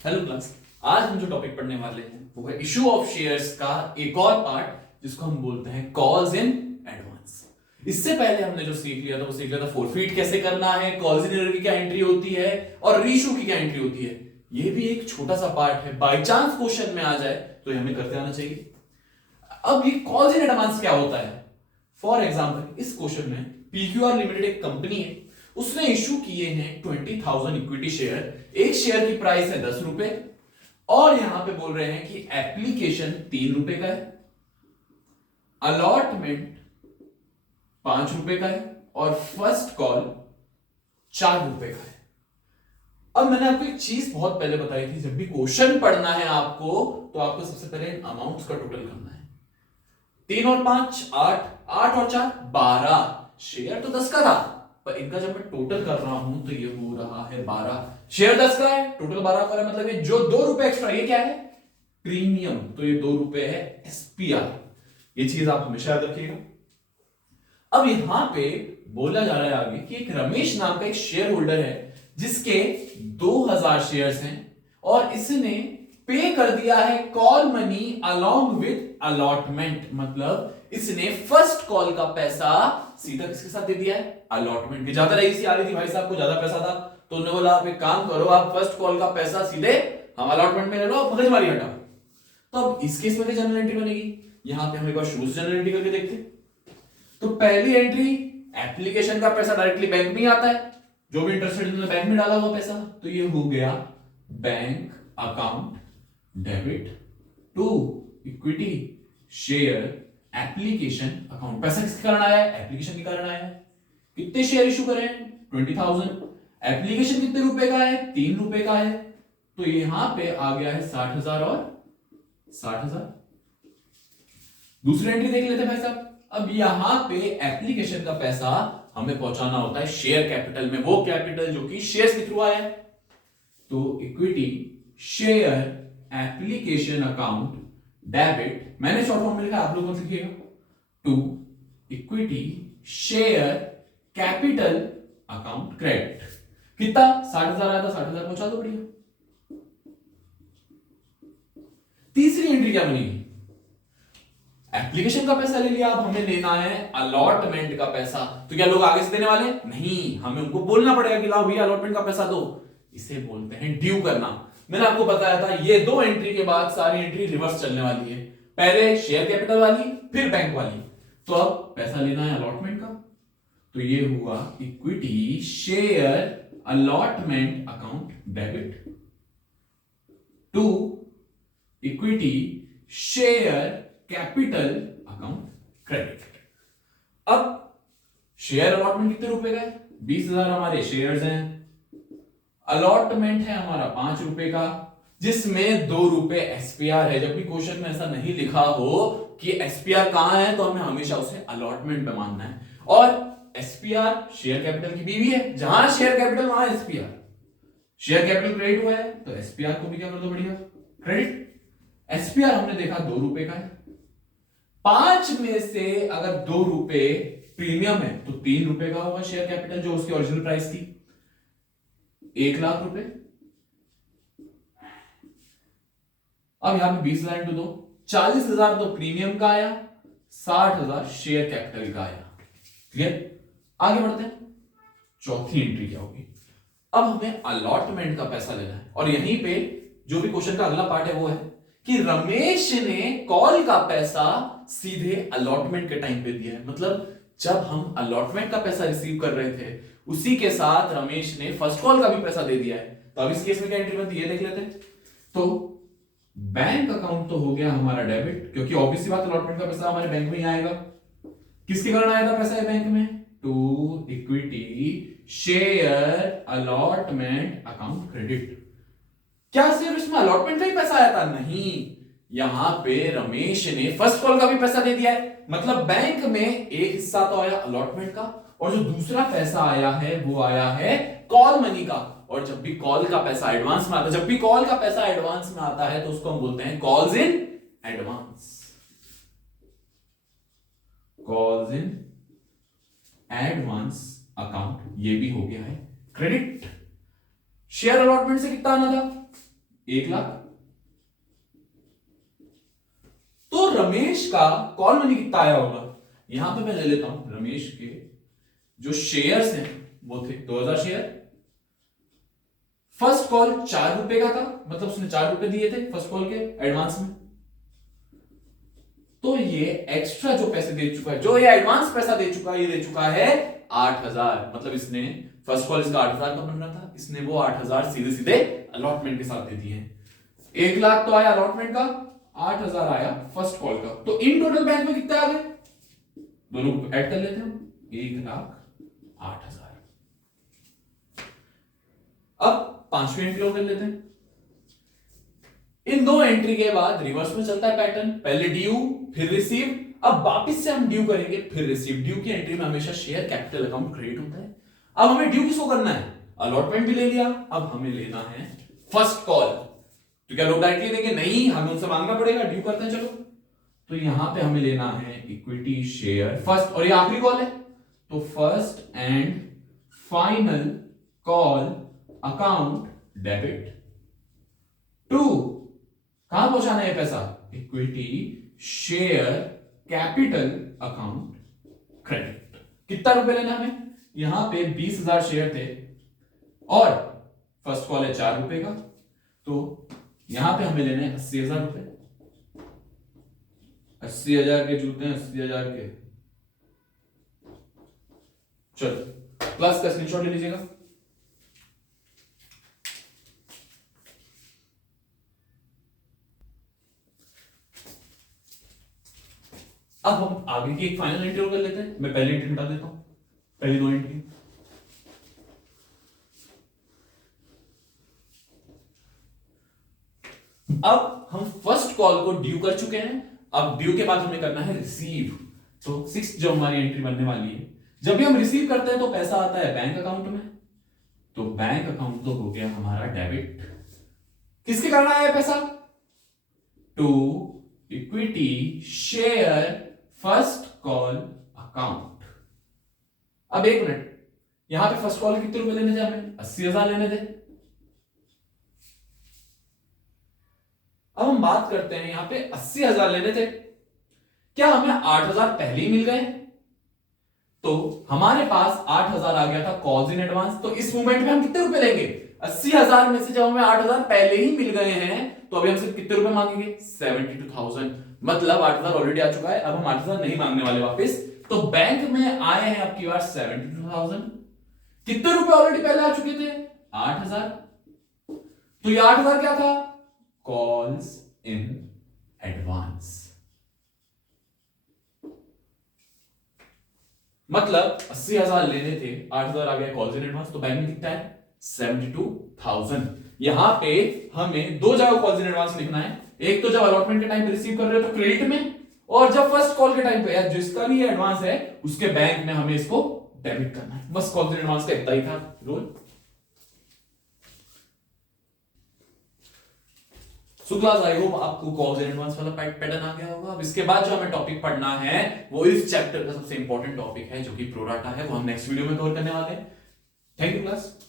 Hello class. आज हम जो टॉपिक पढ़ने वाले हैं वो है इशू ऑफ शेयर्स का एक और पार्ट जिसको हम बोलते हैं कॉल्स इन एडवांस। इससे पहले हमने जो सीख लिया था वो सीख लिया था फोरफीट कैसे करना है, कॉल्स इन एरर की क्या एंट्री होती है और रीइशू की क्या एंट्री होती है। ये भी एक छोटा सा पार्ट है, बाय चांस क्वेश्चन में आ जाए तो ये हमें करते आना चाहिए। अब ये कॉल्स इन एडवांस क्या होता है? फॉर एग्जाम्पल इस क्वेश्चन में पीक्यूआर लिमिटेड एक कंपनी है, उसने इशू किए हैं 20,000 इक्विटी शेयर। एक शेयर की प्राइस है 10 रुपए और यहां पे बोल रहे हैं कि एप्लीकेशन 3 रुपए का है, अलॉटमेंट 5 रुपए का है और फर्स्ट कॉल 4 रुपए का है। अब मैंने आपको एक चीज बहुत पहले बताई थी, जब भी क्वेश्चन पढ़ना है आपको तो आपको सबसे पहले इन अमाउंट्स का टोटल करना है। 3 और 5 8, 8 और 4 12। शेयर तो 10 का था पर इनका जब मैं टोटल कर रहा हूं तो ये हो रहा है 12। शेयर 10 का है, टोटल 12 का है, मतलब ये जो 2 रुपए एक्स्ट्रा, ये क्या है? प्रीमियम। तो ये 2 रुपए है एसपीआर। ये चीज आप हमेशा याद रखिएगा। अब यहां पे बोला जा रहा है आगे कि एक रमेश नाम का एक शेयर होल्डर है जिसके 2000 शेयर्स हैं और इसने पे कर दिया है call money along with allotment. मतलब इसने फर्स्ट कॉल का पैसा सीधा किसके साथ दे दिया है? अलॉटमेंट के। ज्यादा रही आ रही थी भाई साहब को, ज्यादा पैसा था तो उन्होंने बोला आप एक काम करो, आप फर्स्ट कॉल का पैसा सीधे हम अलॉटमेंट में ले लो, मगजमारी हटाओ। तो अब इस केस में क्या जनरल एंट्री बनेगी? यहां पे हम एक बार शुरू से जनरल एंट्री करके देखते हैं। तो पहली एंट्री, एप्लीकेशन का पैसा डायरेक्टली बैंक में ही आता है, जो भी इंटरेस्टेड उन्होंने बैंक में डाला हुआ पैसा, तो ये हो गया bank account debit to equity share application account. पैसा किसके कारण आया है? एप्लीकेशन के कारण आया है। कितने शेयर इशू करे हैं? 20,000। एप्लीकेशन कितने रुपए का है? 3 रुपए का है। तो यहां पे आ गया है 60,000 और 60,000। दूसरी एंट्री देख लेते हैं भाई साहब। अब यहां पे एप्लीकेशन का पैसा हमें पहुंचाना होता है शेयर कैपिटल में, वो कैपिटल जो कि शेयर्स के थ्रू आया है। तो equity share application account debit, मैंने शॉर्ट फॉर्म में लिखा, आप लोग कौन लिखिएगा? To equity share capital account credit. कितना? 60,000 आया था, 60,000 पहुंचा दो, बढ़िया। तीसरी एंट्री क्या बनेगी? एप्लीकेशन का पैसा ले लिया, अब हमें लेना है अलॉटमेंट का पैसा। तो क्या लोग आगे से देने वाले? नहीं, हमें उनको बोलना पड़ेगा कि लाओ भैया अलॉटमेंट का पैसा दो। इसे बोलते हैं ड्यू करना। मैंने आपको बताया था ये 2 एंट्री के बाद सारी एंट्री रिवर्स चलने वाली है, पहले शेयर कैपिटल वाली फिर बैंक वाली। तो अब पैसा लेना है अलॉटमेंट का, तो ये हुआ equity share allotment account debit to equity share capital account credit. अब शेयर अलॉटमेंट कितने रुपए का है? 20,000 हमारे शेयर्स हैं। अलॉटमेंट है हमारा 5 रुपए का, जिसमें 2 रुपए एसपीआर है। जब भी क्वेश्चन में ऐसा नहीं लिखा हो कि एसपीआर कहां है तो हमें हमेशा उसे अलॉटमेंट में मानना है। और एसपीआर शेयर कैपिटल की बीवी है, जहां शेयर कैपिटल वहां एसपीआर। शेयर कैपिटल क्रेडिट हुआ है तो एसपीआर को भी क्या कर दो, बढ़िया, क्रेडिट। एसपीआर हमने देखा 2 रुपए का है। 5 में से अगर 2 रुपए प्रीमियम है तो 3 रुपए का होगा शेयर कैपिटल, जो उसकी ओरिजिनल प्राइस थी 1 लाख रुपए। अब यहां पे 20,000 इंटू 2, 40,000 तो प्रीमियम का आया, 60,000 शेयर कैपिटल का आया। क्लियर? आगे बढ़ते हैं। चौथी एंट्री क्या होगी? अब हमें अलॉटमेंट का पैसा लेना है और यहीं पे जो भी क्वेश्चन का अगला पार्ट है वो है कि रमेश ने कॉल का पैसा सीधे अलॉटमेंट के टाइम पे दिया है। मतलब जब हम अलॉटमेंट का पैसा रिसीव कर रहे थे उसी के साथ रमेश ने फर्स्ट कॉल का भी पैसा दे दिया है। तो अब इस केस में क्या एंट्री बनती है देख लेते हैं। तो बैंक अकाउंट तो हो गया हमारा डेबिट, क्योंकि ऑब्वियसली बात अलॉटमेंट का पैसा हमारे बैंक में ही आएगा। किसके कारण आया था पैसा है बैंक में? To equity share allotment account credit. क्या सिर्फ इसमें अलॉटमेंट का ही पैसा आया था? नहीं, यहां पे रमेश ने फर्स्ट कॉल का भी पैसा दे दिया है। मतलब बैंक में एक हिस्सा तो आया अलॉटमेंट का और जो दूसरा पैसा आया है वो आया है कॉल मनी का। और जब भी कॉल का पैसा एडवांस में आता है, जब भी कॉल का पैसा एडवांस में आता है तो उसको हम बोलते हैं calls in advance. Calls in advance account, ये भी हो गया है क्रेडिट। शेयर अलॉटमेंट से कितना आना था? 1,00,000। तो रमेश का कॉल मनी कितना आया होगा? यहां पे मैं ले लेता हूं रमेश के जो शेयर्स हैं वो थे 2,000 शेयर। फर्स्ट कॉल 4 रुपए का था, मतलब उसने 4 रुपए दिए थे फर्स्ट कॉल के एडवांस में। तो ये एक्स्ट्रा जो पैसे दे चुका है, जो ये एडवांस पैसा दे चुका है, ये दे चुका है 8,000। मतलब इसने फर्स्ट कॉल इसका 8,000 का बन रहा था, इसने वो 8,000 सीधे सीधे अलॉटमेंट के साथ दे दिए हैं। 1,00,000 तो आया अलॉटमेंट का, 8,000 आया फर्स्ट कॉल का। तो इन टोटल बैंक में कितना आ गए? दोनों को ऐड कर लेते हैं, 1,08,000। अब पांचवी एंट्री और कर लेते हैं। इन दो एंट्री के बाद रिवर्स में चलता है पैटर्न, पहले ड्यू फिर रिसीव। अब वापस से हम ड्यू करेंगे फिर रिसीव। ड्यू की एंट्री में हमेशा शेयर कैपिटल अकाउंट क्रिएट होता है। अब हमें ड्यू किसको करना है? अलॉटमेंट भी ले लिया, अब हमें लेना है फर्स्ट कॉल। तो क्या लोग डायरेक्टली देंगे? नहीं, हमें उनसे मांगना पड़ेगा। ड्यू करते हैं चलो। तो यहां पे हमें लेना है इक्विटी शेयर फर्स्ट, और ये आखिरी कॉल है तो first and final call account debit to कहां पहुंचाना है पैसा? Equity share capital account credit. कितना रुपए लेना हमें? यहां पे 20,000 शेयर थे और फर्स्ट कॉल है 4 रुपए का, तो यहां पे हमें लेने 80,000 रुपए। 80,000 के जूते हैं, 80,000 के। चलो प्लस का स्क्रीनशॉट ले लीजिएगा। अब हम आगे की एक फाइनल एंट्री कर लेते हैं। मैं पहली एंट्री मिटा देता हूं, पहली दो एंट्री। अब हम फर्स्ट कॉल को ड्यू कर चुके हैं, अब ड्यू के बाद हमें करना है रिसीव। तो 6 जो हमारी एंट्री बनने वाली है, जब भी हम रिसीव करते हैं तो पैसा आता है बैंक अकाउंट में। तो बैंक अकाउंट तो हो गया हमारा डेबिट। किसके करना है पैसा? To equity share first call account. अब एक मिनट, यहां पे फर्स्ट कॉल कितने रुपए लेने थे हमें? 80,000 लेने थे। अब हम बात करते हैं, यहां पे 80,000 लेने थे, क्या हमें 8,000 पहले ही मिल गए? तो हमारे पास 8,000 आ गया था कॉल्स इन एडवांस। तो इस मूवमेंट में हम कितने रुपए लेंगे? 80,000 में से जब हमें 8,000 पहले ही मिल गए हैं तो अभी हम सिर्फ कितने रुपए मांगेंगे? 72,000। मतलब 8,000 ऑलरेडी आ चुका है, अब हम 8,000 नहीं मांगने वाले वापस। तो बैंक में आए हैं आपकी बार 72,000। कितने रुपए ऑलरेडी पहले आ चुके थे? 8,000। तो ये 8,000 क्या था? Calls in advance. मतलब 80,000 लेने थे, 8,000 आ गया कॉल्स इन एडवांस। तो बैंक में कितना है? 72,000। यहां पे हमें दो जगह कॉल्स इन एडवांस लिखना है। एक तो जब अलॉटमेंट के टाइम पे रिसीव कर रहे हो तो क्रेडिट में, और जब फर्स्ट कॉल के टाइम पे या जिसका भी एडवांस है उसके बैंक में हमें इसको डेबिट करना है। बस कॉल्स इन एडवांस का इतना ही था role. So class I hope आपको कॉल्स इन एडवांस वाला पैटर्न आ गया होगा। अब इसके बाद जो हमें टॉपिक पढ़ना है वो इस चैप्टर का सबसे इंपॉर्टेंट टॉपिक है जो कि प्रोराटा है, वो हम नेक्स्ट वीडियो में कवर करने वाले हैं। Thank you class.